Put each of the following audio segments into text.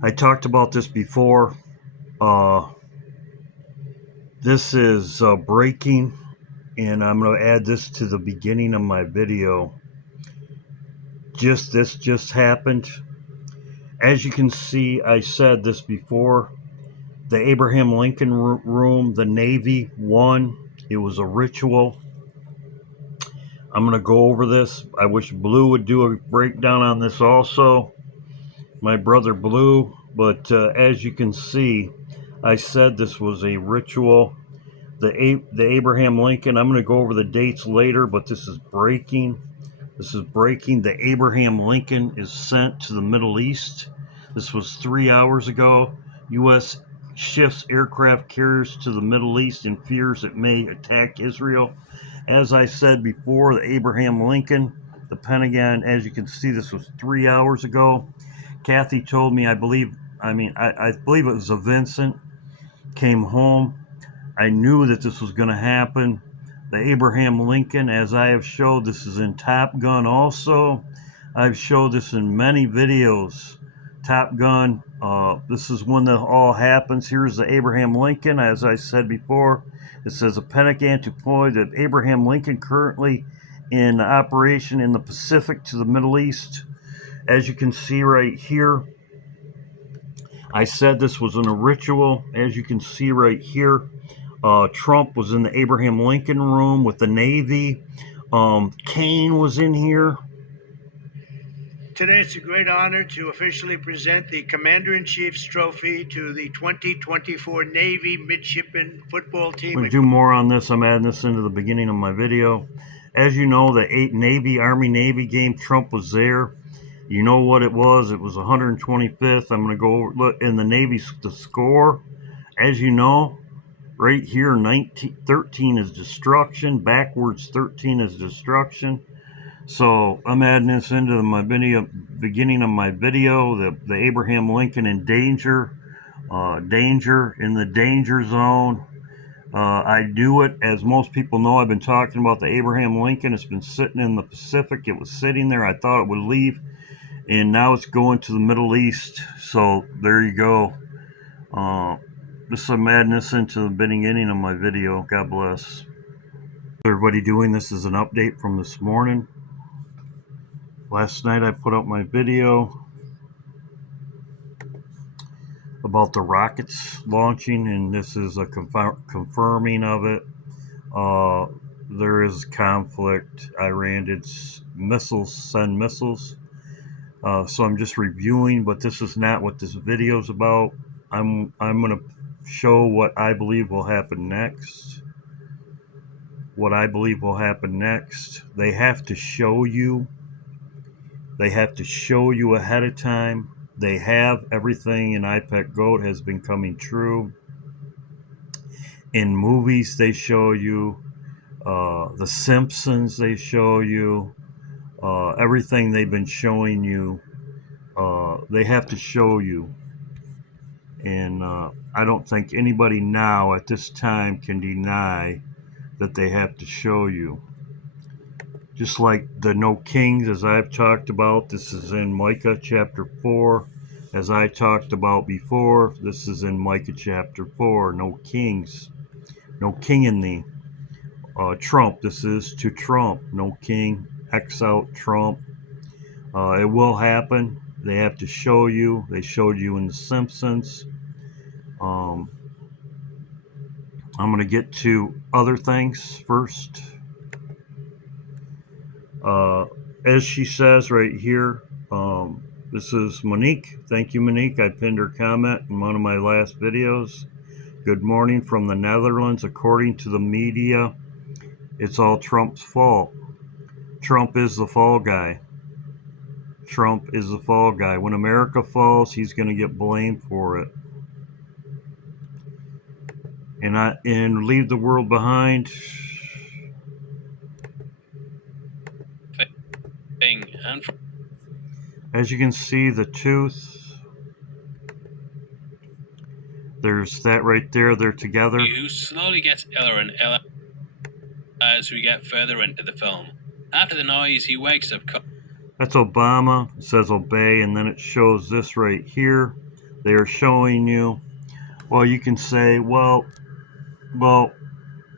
I talked about this before. This is breaking, and I'm going to add this to the beginning of my video. This just happened. As you can see, I said this before. The Abraham Lincoln room, the Navy won. It was a ritual. I'm going to go over this. I wish Blue would do a breakdown on this also. My brother Blue. But as you can see, I said this was a ritual. The Abraham Lincoln, I'm going to go over the dates later, but this is breaking. This is breaking. The Abraham Lincoln is sent to the Middle East. This was 3 hours ago. U.S. shifts aircraft carriers to the Middle East in fears it may attack Israel. As I said before, the Abraham Lincoln, the Pentagon, as you can see, this was 3 hours ago. Kathy told me, I believe it was a Vincent, came home. I knew that this was going to happen. The Abraham Lincoln, as I have showed, this is in Top Gun also. I've showed this in many videos. Top Gun, this is when that all happens. Here's the Abraham Lincoln, as I said before. It says a Pentagon to deploy the Abraham Lincoln currently in operation in the Pacific to the Middle East. As you can see right here, I said this was in a ritual. As you can see right here, Trump was in the Abraham Lincoln room with the Navy. Kane was in here. Today, it's a great honor to officially present the Commander-in-Chief's trophy to the 2024 Navy Midshipman Football Team. I'm going to do more on this. I'm adding this into the beginning of my video. As you know, the Army-Navy game, Trump was there. You know what it was? It was 125th. I'm going to go over, look, in the Navy, the score. As you know, right here, 13 is destruction. Backwards, 13 is destruction. So I'm adding this into my beginning of my video. The Abraham Lincoln in danger, danger in the danger zone. I knew it, as most people know. I've been talking about the Abraham Lincoln. It's been sitting in the Pacific. It was sitting there. I thought it would leave, and now it's going to the Middle East. So there you go. This is madness into the beginning of my video. God bless everybody doing this. Is an update from this morning. Last night I put out my video about the rockets launching, and this is a confirming of it. There is conflict. Iran did send missiles. So I'm just reviewing, but this is not what this video is about. I'm going to show what I believe will happen next. What I believe will happen next. They have to show you. They have to show you ahead of time. They have everything in iPet Goat has been coming true. In movies, they show you. The Simpsons, they show you. Everything they've been showing you. They have to show you. And I don't think anybody now at this time can deny that they have to show you. Just like the no kings, as I've talked about, this is in Micah chapter 4. As I talked about before, this is in Micah chapter 4. No kings, no king in thee. Trump, this is to Trump. No king, X out Trump. It will happen. They have to show you. They showed you in The Simpsons. I'm going to get to other things first. As she says right here, this is Monique. Thank you, Monique. I pinned her comment in one of my last videos. Good morning from the Netherlands. According to the media, it's all Trump's fault. Trump is the fall guy. Trump is the fall guy. When America falls, he's going to get blamed for it. And leave the world behind. As you can see, the tooth. There's that right there. They're together. Who slowly gets iller and iller as we get further into the film. After the noise, he wakes up. That's Obama. It says obey, and then it shows this right here. They are showing you. Well, you can say, well,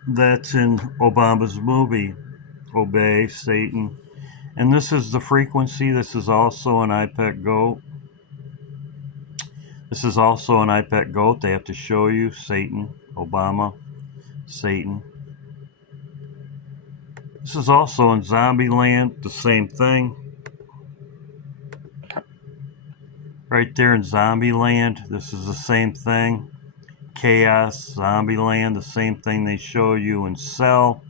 that's in Obama's movie, Obey Satan. And this is the frequency. This is also an iPad goat. This is also an iPad goat. They have to show you Satan, Obama, Satan. This is also in Zombieland, the same thing. Right there in Zombieland, this is the same thing. Chaos, Zombieland, the same thing they show you in Cell.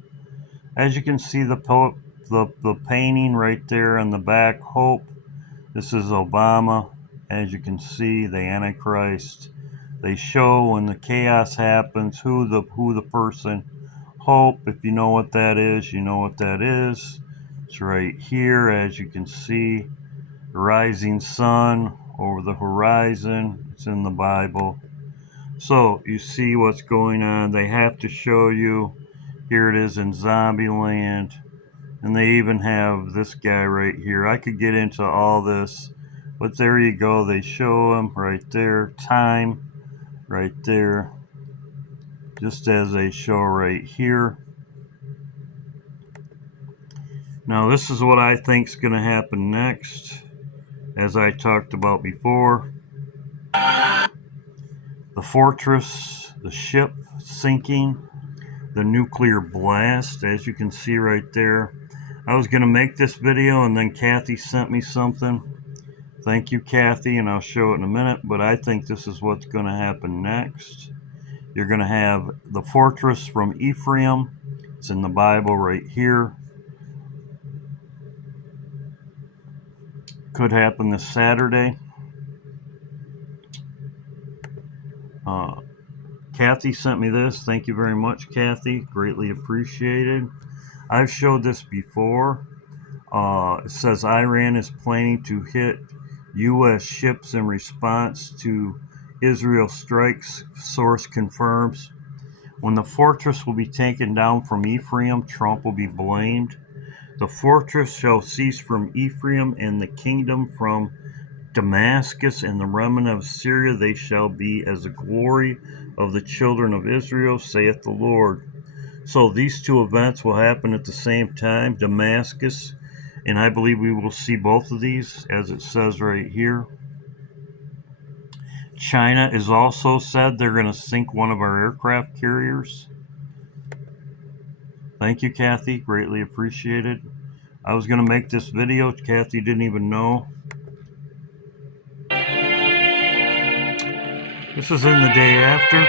As you can see, the painting right there in the back, Hope. This is Obama. As you can see, the Antichrist. They show when the chaos happens who the person. Hope, if you know what that is, you know what that is. It's right here, as you can see. The rising sun over the horizon. It's in the Bible. So you see what's going on. They have to show you. Here it is in Zombieland. And they even have this guy right here. I could get into all this, but there you go. They show him right there. Time right there. Just as they show right here. Now this is what I think is going to happen next. As I talked about before. The fortress, the ship sinking, the nuclear blast, as you can see right there. I was going to make this video and then Kathy sent me something. Thank you, Kathy, and I'll show it in a minute, but I think this is what's going to happen next. You're going to have the fortress from Ephraim. It's in the Bible right here. Could happen this Saturday. Kathy sent me this. Thank you very much, Kathy. Greatly appreciated. I've showed this before. It says Iran is planning to hit U.S. ships in response to Israel strikes, source confirms. When the fortress will be taken down from Ephraim, Trump will be blamed. The fortress shall cease from Ephraim, and the kingdom from Damascus, and the remnant of Syria. They shall be as the glory of the children of Israel, saith the Lord. So these two events will happen at the same time, Damascus, and I believe we will see both of these, as it says right here. China is also said they're going to sink one of our aircraft carriers. Thank you, Kathy. Greatly appreciated. I was going to make this video. Kathy didn't even know. This is in the day after.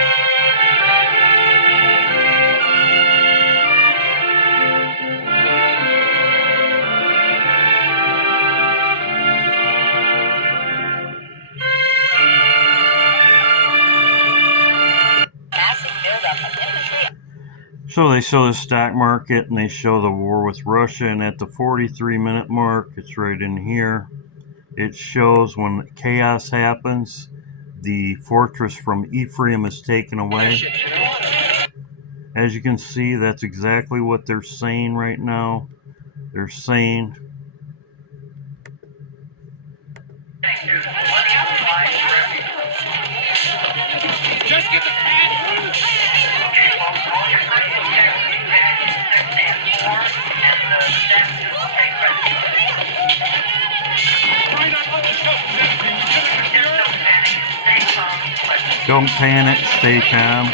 So they show the stock market and they show the war with Russia, and at the 43-minute mark, it's right in here. It shows when chaos happens, the fortress from Ephraim is taken away. As you can see, that's exactly what they're saying right now. They're saying Just get the cat. don't panic, stay calm.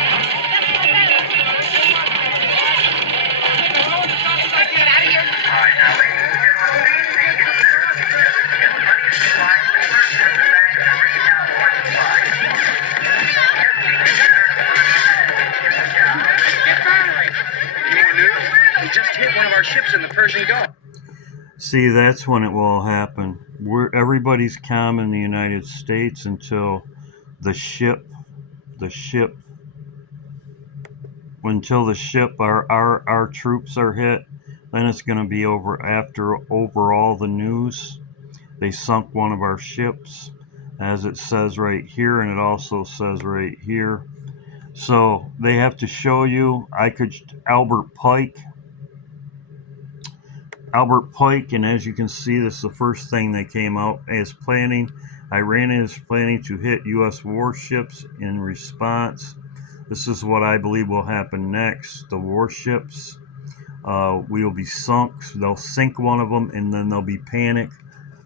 We just hit one of our ships in the Persian Gulf. See, that's when it will all happen. Everybody's calm in the United States until the ship, our troops are hit. Then it's going to be over all the news. They sunk one of our ships, as it says right here, and it also says right here. So they have to show you. Albert Pike, and as you can see, this is the first thing they came out as planning Iran is planning to hit U.S. warships in response. This is what I believe will happen next. The warships will be sunk. They'll sink one of them, and then there'll be panic.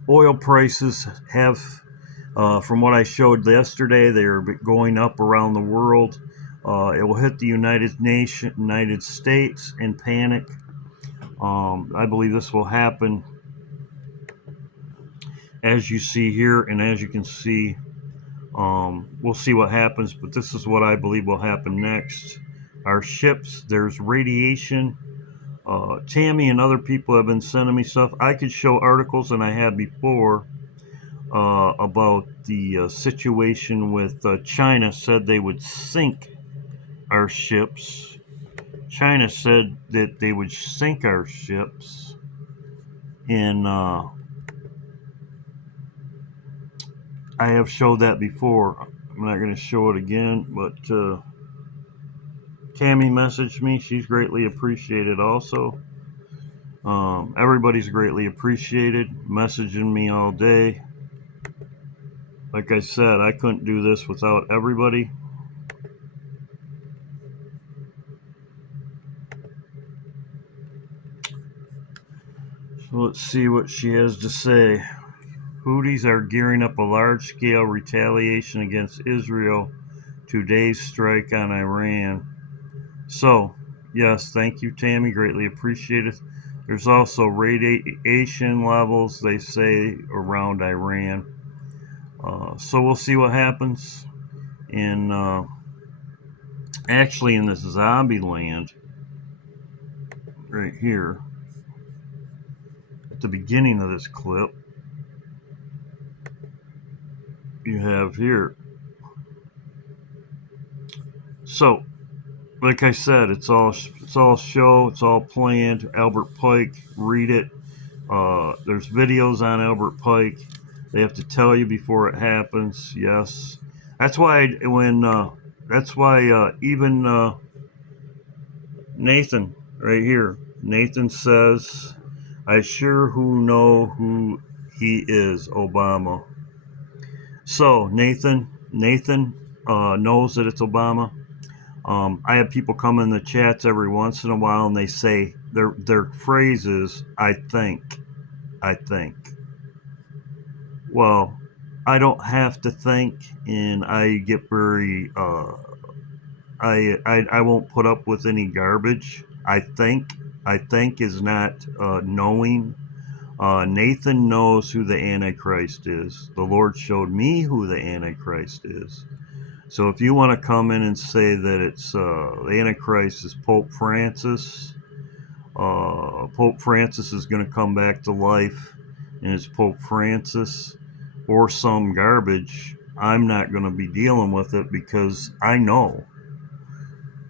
Oil prices have, from what I showed yesterday, they're going up around the world. It will hit the United States in panic. I believe this will happen, as you see here, and as you can see, we'll see what happens. But this is what I believe will happen next. Our ships, there's radiation. Tammy and other people have been sending me stuff. I could show articles, and I have before, about the situation with China. Said they would sink our ships. China said that they would sink our ships in. I have showed that before. I'm not going to show it again, but Tammy messaged me. She's greatly appreciated also. Everybody's greatly appreciated, messaging me all day. Like I said, I couldn't do this without everybody. So let's see what she has to say. Houthis are gearing up a large-scale retaliation against Israel. Today's strike on Iran. So, yes, thank you, Tammy. Greatly appreciated. There's also radiation levels, they say, around Iran. So we'll see what happens. And actually, in this zombie land, right here, at the beginning of this clip, you have here. So, like I said, it's all show, it's all planned. Albert Pike, read it. There's videos on Albert Pike. They have to tell you before it happens. Yes, that's why even Nathan right here. Nathan says, "I sure who know who he is, Obama." So Nathan knows that it's Obama. I have people come in the chats every once in a while, and they say their phrase is, I think. Well, I don't have to think, and I get very I won't put up with any garbage. I think is not knowing. Nathan knows who the Antichrist is. The Lord showed me who the Antichrist is. So if you want to come in and say that it's the Antichrist is Pope Francis, Pope Francis is going to come back to life, and it's Pope Francis or some garbage, I'm not going to be dealing with it because I know.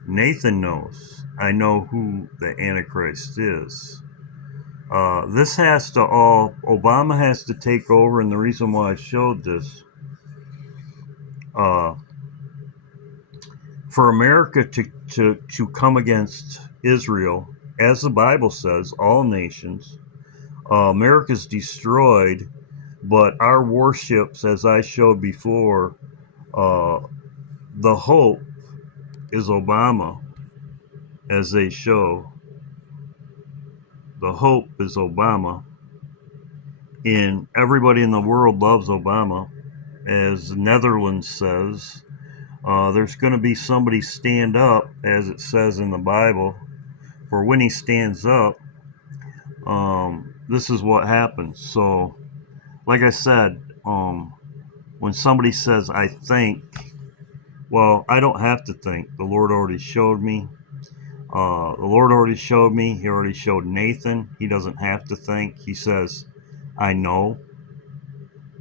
Nathan knows. I know who the Antichrist is. This has to all, Obama has to take over, and the reason why I showed this, for America to come against Israel, as the Bible says, all nations, America's destroyed, but our warships, as I showed before, the hope is Obama, as they show. The hope is Obama, and everybody in the world loves Obama. As Netherlands says, there's going to be somebody stand up, as it says in the Bible, for when he stands up, this is what happens. So, like I said, when somebody says, I think, well, I don't have to think. The Lord already showed me. He already showed Nathan. He doesn't have to think. He says, I know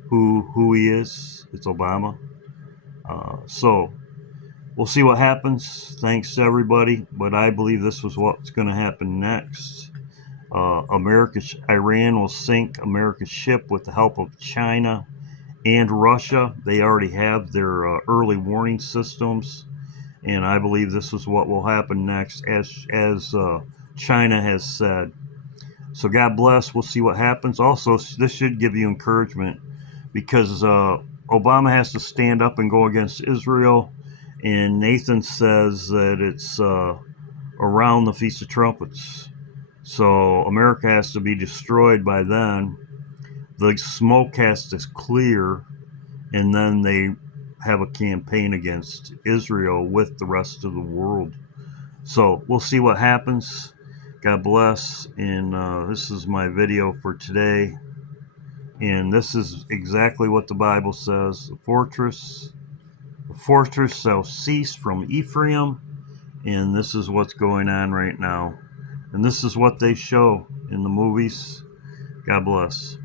who he is. It's Obama. So we'll see what happens. Thanks to everybody. But I believe this was what's going to happen next. Iran will sink America's ship with the help of China and Russia. They already have their early warning systems. And I believe this is what will happen next, as China has said. So God bless. We'll see what happens. Also, this should give you encouragement. because Obama has to stand up and go against Israel, and Nathan says that it's around the Feast of Trumpets. So America has to be destroyed by then. The smoke has to clear, and then they have a campaign against Israel with the rest of the world. So we'll see what happens. God bless. And this is my video for today. And this is exactly what the Bible says. The fortress shall cease from Ephraim. And this is what's going on right now. And this is what they show in the movies. God bless.